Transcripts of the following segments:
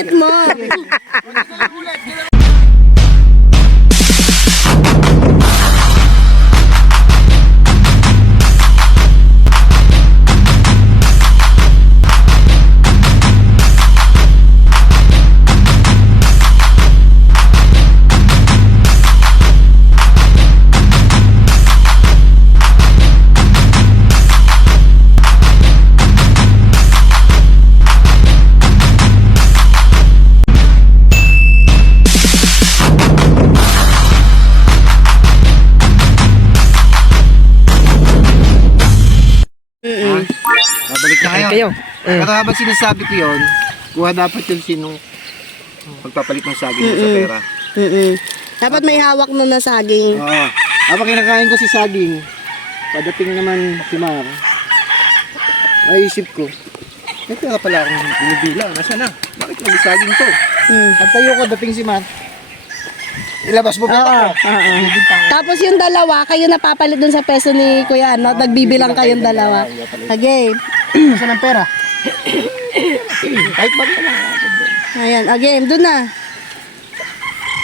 ididikit mo. Babalik na kayo. Pero habang sinasabi ko yun, kuha dapat yun sinong magpapalit ng saging mo sa pera. Dapat may hawak na saging. Oo. Habang kinakain ko si saging, padating naman si Mar, naisip ko, may pera pala akong binibilang. Nasaan na? Bakit may saging to? Pagtayo ko, dating si Mar, ilabas mo pa ako. Tapos yung dalawa, kayo napapalit dun sa peso ni Kuya, no? Nagbibilang kayong dalawa. Again. Nasaan ang pera? Kahit ba na lang. Ayan, again, dun na.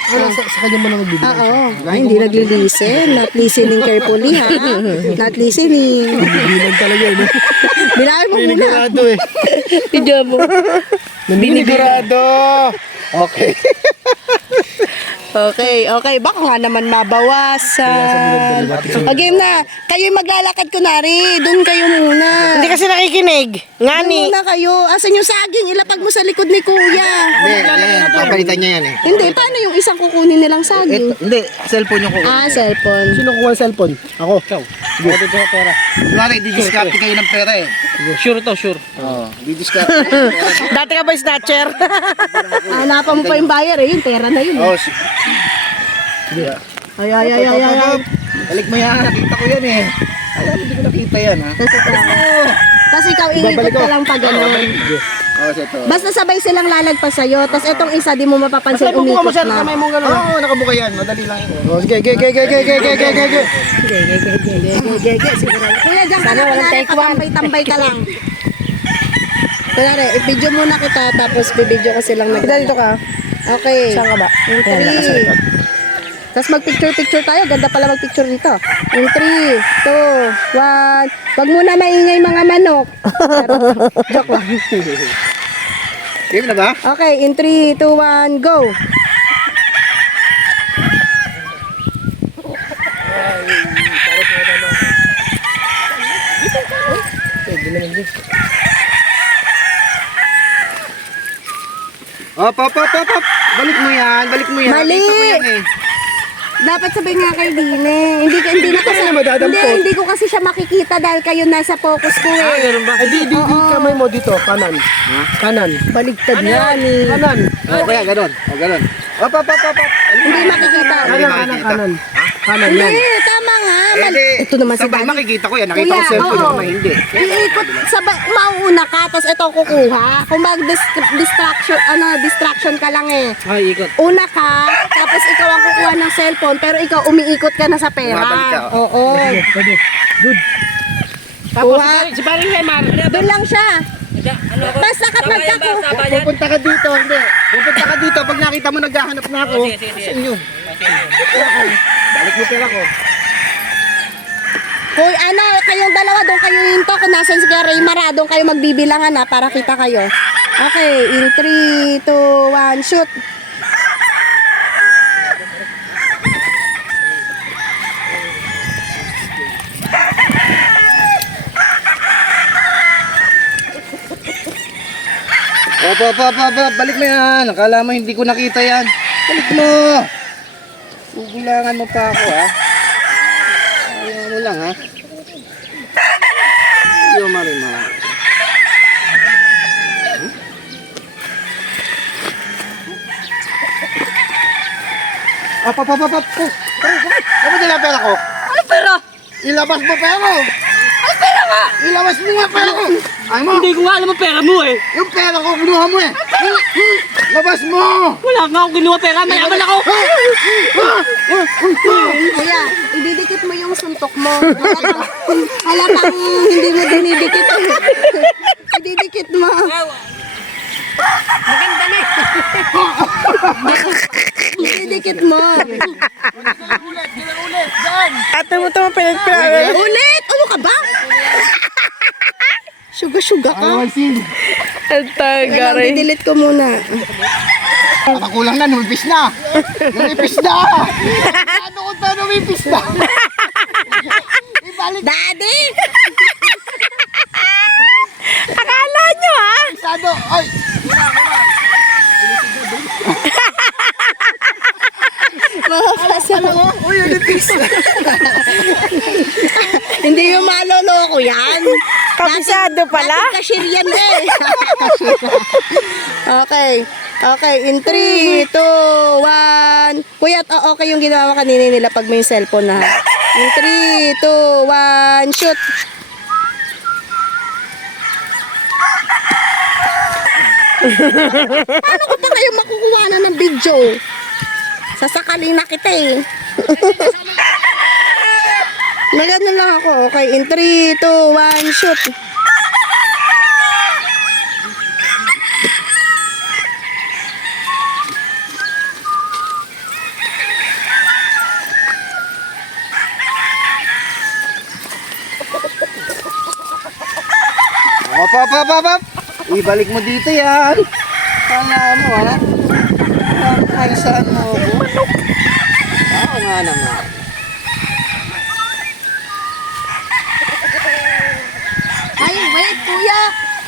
Wala, sa kanya mo na magbibigay. Oo. Ay, hindi nagli-listen. Not listening carefully, ha? Not listening. Bilang talaga yun. Bilangin mo muna. Binigurado eh. Video mo. Binigurado! Okay. Okay. Baka nga naman mabawasan. Again na. Kayo maglalakad kunwari. Doon kayo muna. Hindi kasi nakikinig. Ngani. Doon muna kayo. Asan yung saging? Ilapag mo sa likod ni Kuya. Hindi, papalitan niya yan eh. Hindi, paano yung isang kukunin nilang saging? Hindi, cellphone yung kukuha. Cellphone. Sino kukuha ng cellphone? Ako. Ikaw. Sige. Ako ko pera. Kunwari, di-discarte kayo ng pera eh. Sure to, sure. Oo, di-discarte kayo ng pera. Dati ka ba snatcher? Hanapan mo pa yung buyer eh. Yung pera na yun. Oo, Ay. balik mo yan, nakita ko yan eh. Ay, hindi ko nakita yan ha. Tapos ikaw iikot ka lang pa gano'n. Oo, ito. Basta sabay silang lalagpas sa'yo. Tapos etong isa di mo mapapansin umikot na. Oo, nakabuka yan. Madali lang yun. Oh, sige. Kuya, diyan ka na. Tambay ka lang. Kunwari, i-video muna kita. Tapos bibidyo ko silang dito ka. Okay. Saan ka ba? Yung 3. Tapos mag-picture tayo. Ganda pala mag-picture dito. Yung 3, 2, 1. Wag muna maingay mga manok. Joke lang. Game na ba? Okay, in 3, 2, 1, go! Op. Balik mo yan. Mali! Nakita ko yan eh. Dapat sabihin nga kay Dine. Hindi na kasi hindi ko kasi siya makikita dahil kayo nasa focus ko eh. Di kamay mo dito, kanan. Kanan. Baligtad yan eh. Kanan. Kaya ganon. Op. Hindi makikita. Kanan. Kanan yan. Hindi, tama nga. Ito naman si Sabay Daddy. makikita ko yan. Nakita ko Kuya, cellphone oo. ko, hindi. Iikot, sabay, mauuna ka, tapos ito kukuha. Kung distraction ka lang eh. Ay, ikot. Una ka, tapos ikaw ang kukuha ng cellphone, pero ikaw umiikot ka na sa pera. Bumabalik ka, Oo. Good. Tapos Kuha. si paring Lemar. Doon lang siya. Basta kapag ako. Pupunta ka dito, hindi. Pupunta ka dito pag nakita mo naghahanap na ako. Sa inyo. Balik mo pera ko. Hoy, kayong dalawa doon kayo hinto. Kung nasan si Raymar, doon kayo magbibilangan na para kita kayo. Okay, in 3, 2, 1, shoot. Op. Balik mo yan. Akala mo hindi ko nakita yan. Balik mo. Ugulangan mo pa ako ha. Ayaw mo lang ha. Ayaw Marimar. Op. Ano nila pera ko? Ano pera? Ilabas mo pera ko. Ano pera nga? Ilabas mo nga pera ko. Ay mo. Hindi ko nga alam ang pera mo eh. Yung pera ko, kinuha mo eh. Labas mo. Wala nga akong kinuha pera. Mayaman ako. Kuya, ididikit mo yung suntok mo. Halatang hindi mo dinidikit. Ididikit mo. Maganda na eh. dikit mo. Ate mo ito pinagpilawin. Ulit! Ano ka ba? Suga-suga ka. Ay, sin. Ang tagaray. Didelete ko muna. Baka kulang na, numipis na. Numipis na. Ano ko ba numipis na? Ibalik Daddy! Akala nyo ha? sado. Ay. Uy, numipis na. Hindi yung maloloko yan. Kabisado pala? Dating cashier yan eh. Okay. Okay, in 3, 2, 1. Kuya, okay yung ginawa kanina nila pag may cellphone na. In 3, 2, 1, shoot. Paano ko pa kayo makukuha na ng video? Sasakalin na kita eh. Nagano lang ako. Okay, in 3, 2, 1, shoot. Op. Ibalik mo dito yan. Kala mo ha? Ay, saan mo ako? Oo nga naman. Ay, wait, kuya.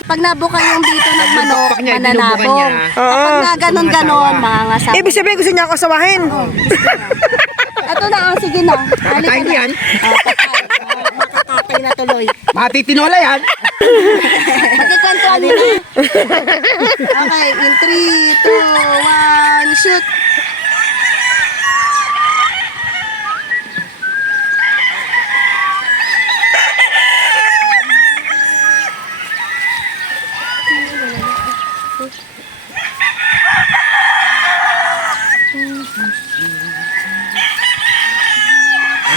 Pag nabuka yung dito ng manok, Bakpak niya, mananabong. binubukan niya. Kapag nga ganon-ganon, mangangasap. Ibig sabihin gusto niya ako asawahin. Ito na, sige na. Halika Patay na. yan. Makakatay na tuloy. Matitinola yan. Magkikwentuhan nila. Okay, in 3, 2, 1, shoot.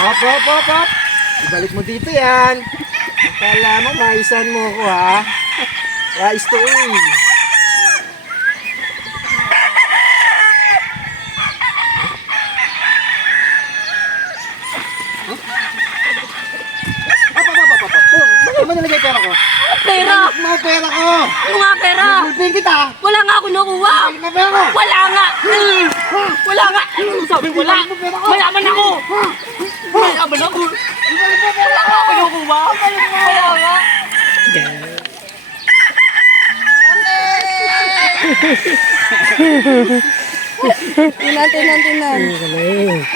Op. Ibalik mo dito yan. Kala mo, maisan mo ako ha. Wais to eh. Bakit mo nalagay pera ko? Pera! Mga pera ko! Ano nga pera? Bulping kita! Wala nga ako nakuha! Mga pera ko! Wala nga! Wala nga! Sabi ko wala! Mayaman ako! Mayaman ako! Wala nga ako nakuha! Wala nga! Tinan.